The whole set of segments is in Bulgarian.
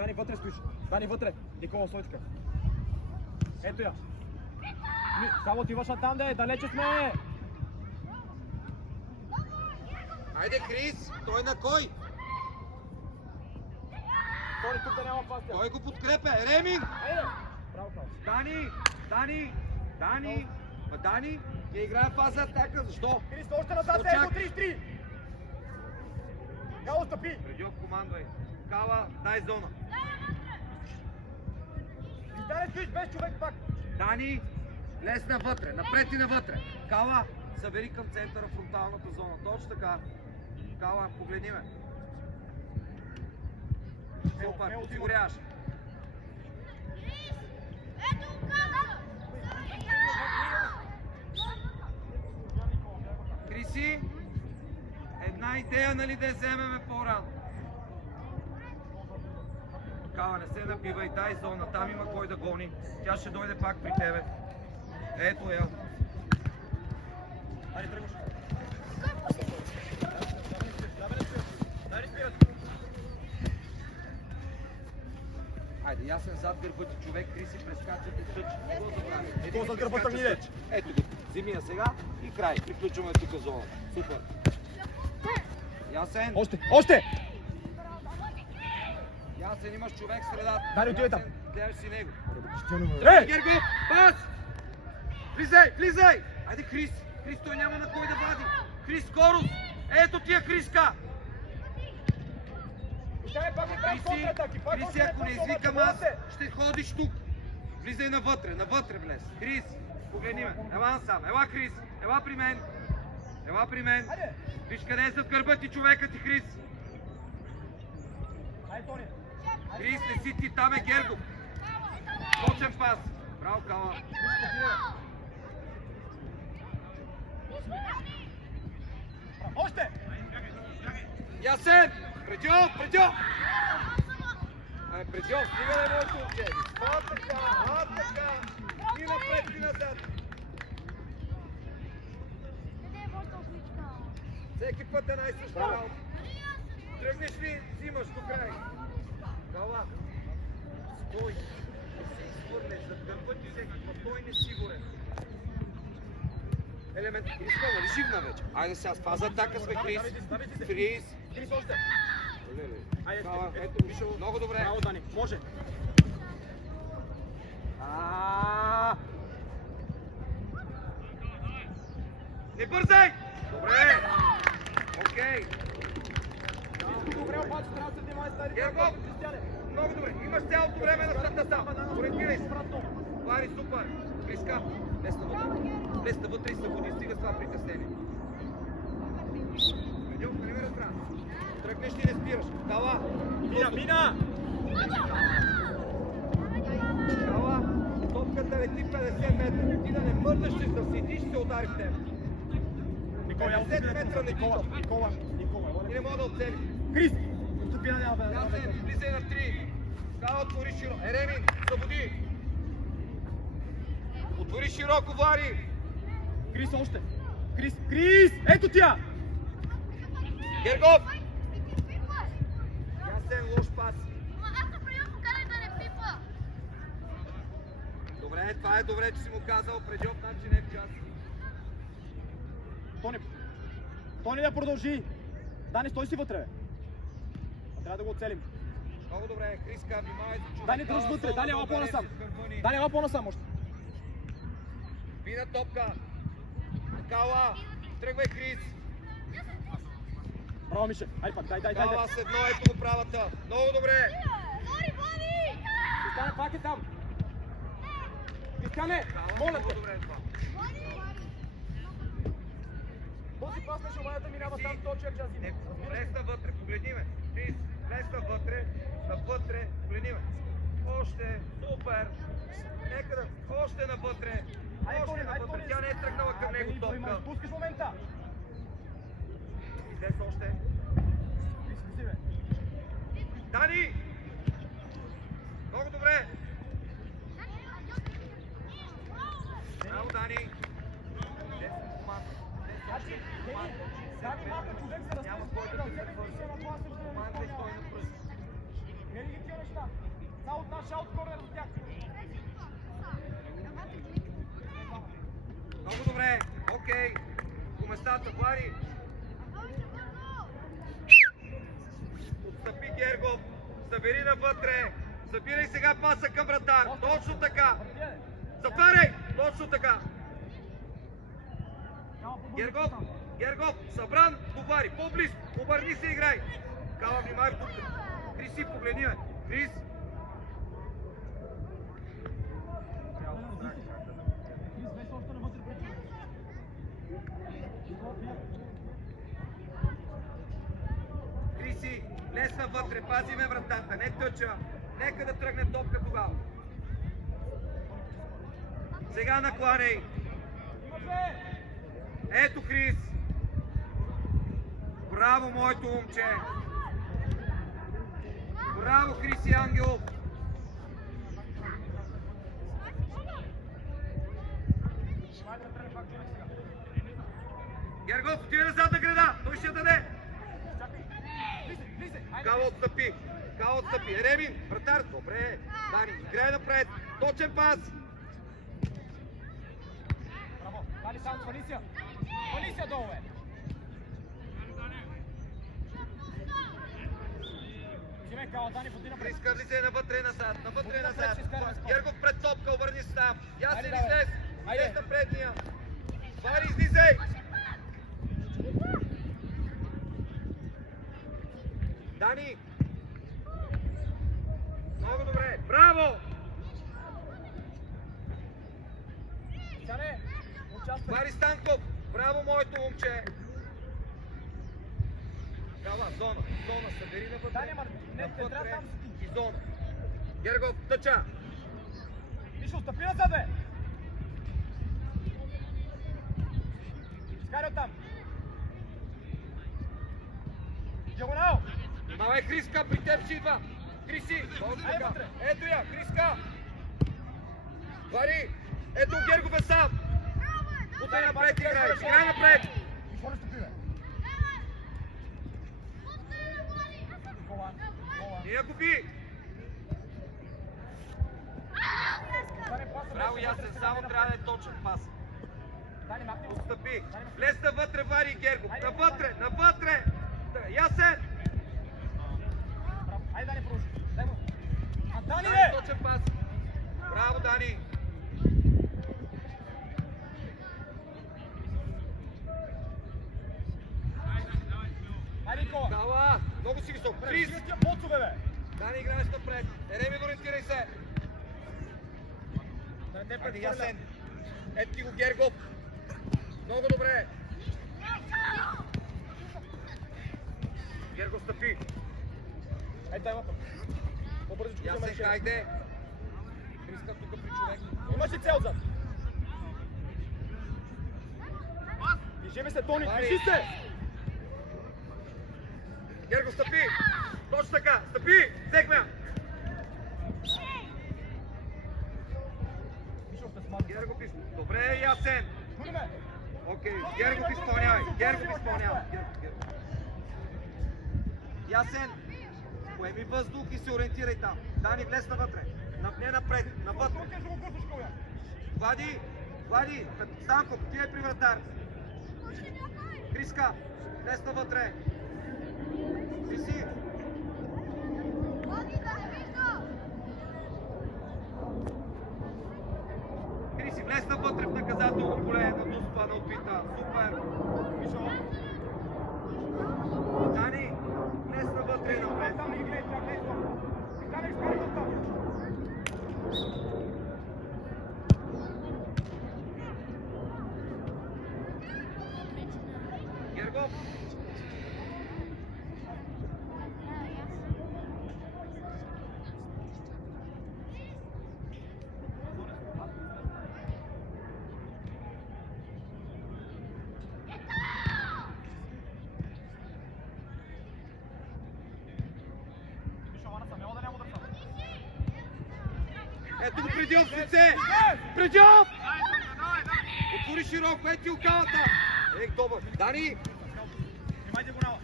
Дани, вътре стоиш. Дани, вътре. Никола, стой тук. Ето я. Само отиваш натам, далече сме. Айде, Крис, той на кой? Тони, тук да няма пастия. Той го подкрепя. Ремин! Айде! Браво, Клаус. Дани, не играе фаза атака, защо? Крис, още назад, ето 33! Кало, стъпи! Предиов, командвай. Кала, дай зона. И Дани, стоиш без човек пак. Дани, лез навътре, напред и навътре. Кала, събери към центъра фронталната зона. Точно така. Кала, погледни ме. Супер, осигуряваш. Криси, една идея, нали, да я вземеме по-рано. Кала, не се набивай, дай зона, там има кой да гони. Тя ще дойде пак при тебе. Ето я. Айде, тръгваш. Айде, ясен зад гърба ти човек, Криси прескача и съч. Не го забравяй. Какво зад гърба тръгни, де? Ето го, вземи я сега и край. Приключваме тук зона. Супер. Ясен. Още! Ясен, имаш човек в средата. Дани, отиде там. Гледаш си него. Е! Гергов, пас! Влизай! Айде, Крис, той няма на кой да вади. Крис, скорост! Ето ти е Криска! Криси, ако не извикам аз, ще ходиш тук. Влизай навътре влез. Крис, погледни ме. Ела насам, ела Крис, ела при мен. Виж къде е зад гърба ти човека ти, Крис. Крис, не си ти, там е Гергов. Точен пас. Браво, Кала. Още! Ясен! Предиов! Предиов, стига да е моето момче. Така. И напред и назад. Всеки път е най-съща работа. Тръгнеш ли, взимаш до край. Кала, стой. Не се изхвърляш, зад гърба ти всеки път, той несигурен. Елемент. Крис, нали живна вече? Айде сега, с фаза атака сме, Крис. Крис, още! Кала, ето, виждал. Много добре. Браво, Дани, може! Не бързай! Добре! Окей! Добре, обаче трябва да се внимава с тази Гергов! Много добре! Имаш цялото време на света сам! Ориентирай се! Вари, супер! Близка! Лес навътре и се води, стига с това притеснение. Предиов, не ме разбра. Тръгнеш и не спираш. Кала! Мина! Кала! Топката лети 50 метра. Ти да не мърдаш, ще засити, ще се удари в теб. 50 метра не Никола. И не мога да оцели. Крис! Стъпина няма бе. Ясен, влизай на 3. Кала, отвори широко. Еремин, събуди. Отвори широко, Вари. Крис, още! Крис! Ето тя! Гергов! Ясен, лош пас. Добре, това е добре, че си му казал. Предиов, значи не е в час. Тони да продължи! Дани, стой си вътре, бе! Трябва да го оцелим. Много добре, Криска, внимавай за човек. Дани, дръж вътре! Дани, ела по-насам! Дани, ела по-насам още! Вина топка! Кала! Тръгвай, Крис! Браво, Мише! Айде пак, дай! Кала с едно, ето го правата! Много добре! Искане, пак е там! Искане! Моля те! Добре това. Този пас на шумаята минава там точно джази. Влез навътре, погледни ме. Крис, влез навътре, погледни ме. Още, супер. Нека да, още навътре. Още навътре. Тя не е тръгнала към него топка. Пускаш момента. Излез още. Дани! Много добре. Браво, Дани. Дани малко човек се разпръска. Няма кой да се превърши. Команда и стой на пръст. Гледай ги тия неща. Само от наша откорнер от тях. Много добре. Окей. По местата, Вари. Отстъпи Гергов. Събери навътре. Събирай сега паса към вратар. Точно така. Затваряй. Точно така. Гергов. Гергов. Събран. Довари. По-близко. Обърни се, играй. Кала, внимай тук. Криси, погледни ме. Крис. Криси, лес навътре, пази ме вратата, не тъча. Нека да тръгне топка тогава. Сега накланяй. Ето Крис. Браво, моето момче. Браво, Криси Ангелов. Гергов, отиде на задна града. Той ще даде. Кала отстъпи. Кала отстъпи. Еремин, вратар. Добре. Дани, играй напред. Точен пас. Браво. Дали сам, свали се. Свали се долу, бе. Взимай Кала, Дани, поди напред. Криска, влизай навътре назад. Навътре назад. Гергов пред топка, обърни се там. Ясен излез. Излез на предния. Вари, излизай. Дани! Много добре! Браво! Чане, участвай. Вари Станков! Браво, моето момче! Кала, зона! Зона! Събери навътре! Дани, ма, не трябва там си. И зона! Гергов, тъча! Мишо, стъпи назад, бе! Скари оттам! Диагонал! Малай, Криска, при теб си идва! Криси! Айде вътре! Ето я, Криска! Вари! Ето Гергов е сам! Утре напред играй! Играй напред! Защо не стъпи, бе? Никола, Никола. Ние губи! Дани, паса, Браво, бе, Ясен, вътре, само сега трябва да е точен пас. Дани, махни го. Отстъпи. Влез навътре, Вари Гергов. Навътре, навътре! Ясен! Браво. Айде, Дани, продължи. Дай му. А, Дани, Дани, бе! точен пас. Браво, Дани. Айде, Никола. Кала, много си висок. Крис. Стига тия боцове, бе! Дани, играеш напред. Еремин, ориентирай се. Да не те Айде, прехвърля. Ясен. Ето ти го Гергов. Много добре. Гергов стъпи. Айде, дай мата. По-бързо, че Ясен, хайде. Криска тук при човек. Имаш ли цел зад? Движи ми се, Тони, Вари. движи се! Гергов, стъпи. Точно така. Стъпи. Взехме я. Виж, още смаза. Гергов, добре, Ясен. Тури ме! Окей, Гергов изпълнявай. Гергов изпълнява. Гергов. Ясен, поеми въздух и се ориентирай там. Дани, влез навътре. Не напред, навътре. Тук е, ще го гърфиш, Коля. Влади, Станков, ти е при вратар. Криска, влез навътре. Криси. Криси, влез навътре в наказателно поле на Дуспа, на опита. Супер. Мишо, Дани, влез навътре и напред. там не ги гледай, тя гледай това. Стане, изкарай го там. Гергов. Мишо, Вана, съм, няма да няма да съм. Ето го Предиов с лице! Предиов! Отвори широко, ето окалата! Ех, добър. Дани! Внимай диагонала.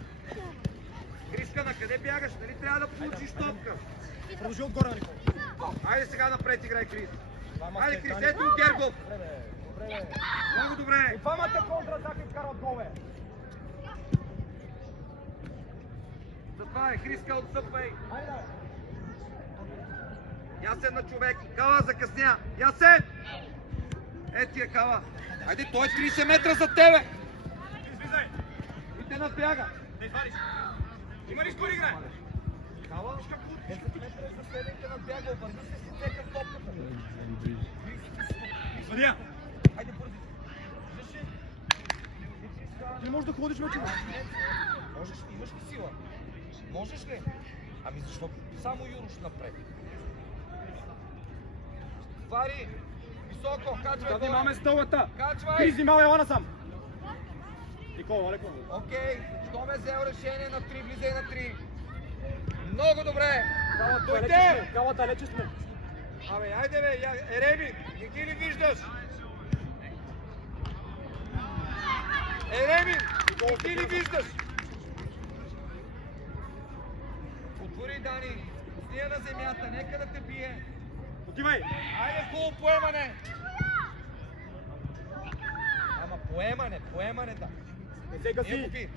Криска, на къде бягаш? Нали трябва да получиш топка? Продължи отгоре, Никола. Айде сега напред играй, Крис. Двама Айде, сте, Крис, Дани. ето го Гергов. Добре, бе. Добре, бе. Много добре. И двамата контратаки вкарват гол, бе. Затваряй, Хриска, отстъпвай. Айде, бе. Ясен на човек. Кала закъсня. Ясен! Ето ти е Кала. Айде, той е 30 метра за тебе. Излизай. И те надбяга. Не извадиш. Има ли скоро играе? Кала? 10 метра е за себе и те надбяга. Обърни се си те към топката. Съдия. Айде, бързи. Виждаш ли? Ти можеш да ходиш вече, бе. Можеш, имаш ли сила? Можеш ли? Ами защо само юруш напред? Вари! Високо, качвай Да внимаваме с толата. Качвай! Крис, внимавай, ела насам. Никола, леко. Окей, щом е взел решение на 3, влизай на 3. Много добре! Дойде! Калата, лече сме. Абе, айде бе, Ереми, не ги ли виждаш? Ереми, не ги ли виждаш? Отвори, Дани, стия на земята, нека да те бие. Отивай. Айде, хубаво поемане! Ама поемане, да. Не се гаси.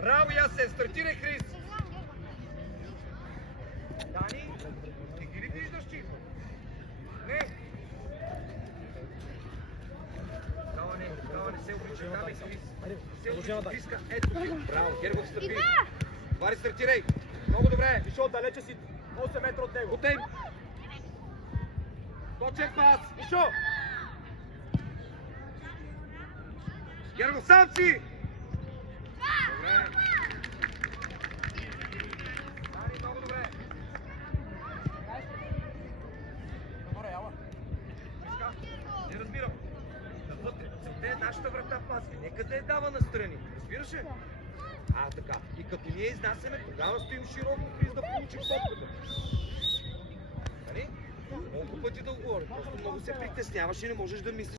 Браво, Ясен, стартирай, Хрис! Дани, не ги ли виждаш, че? Не! Дава, не се облича, давай, Хрис. Не се облича, Хриска, ето ти. Браво, Гергов стъпи. Вари, стартирай. Много добре. Виж, отдалече си 8 метра от него. Готей. Точен пас. Вишо! Гергов, сам си! Добре. Дани, много добре. Добре, ела. Вижка, не разбирам. Вътре, целта е нашата врата паска. Нека да я дава настрани. Разбираш ли? Така. И като ние изнасяме, тогава стоим широко, Крис, да получим топката. Нали? Колко пъти да го говоря. Просто много се притесняваш и не можеш да мислиш.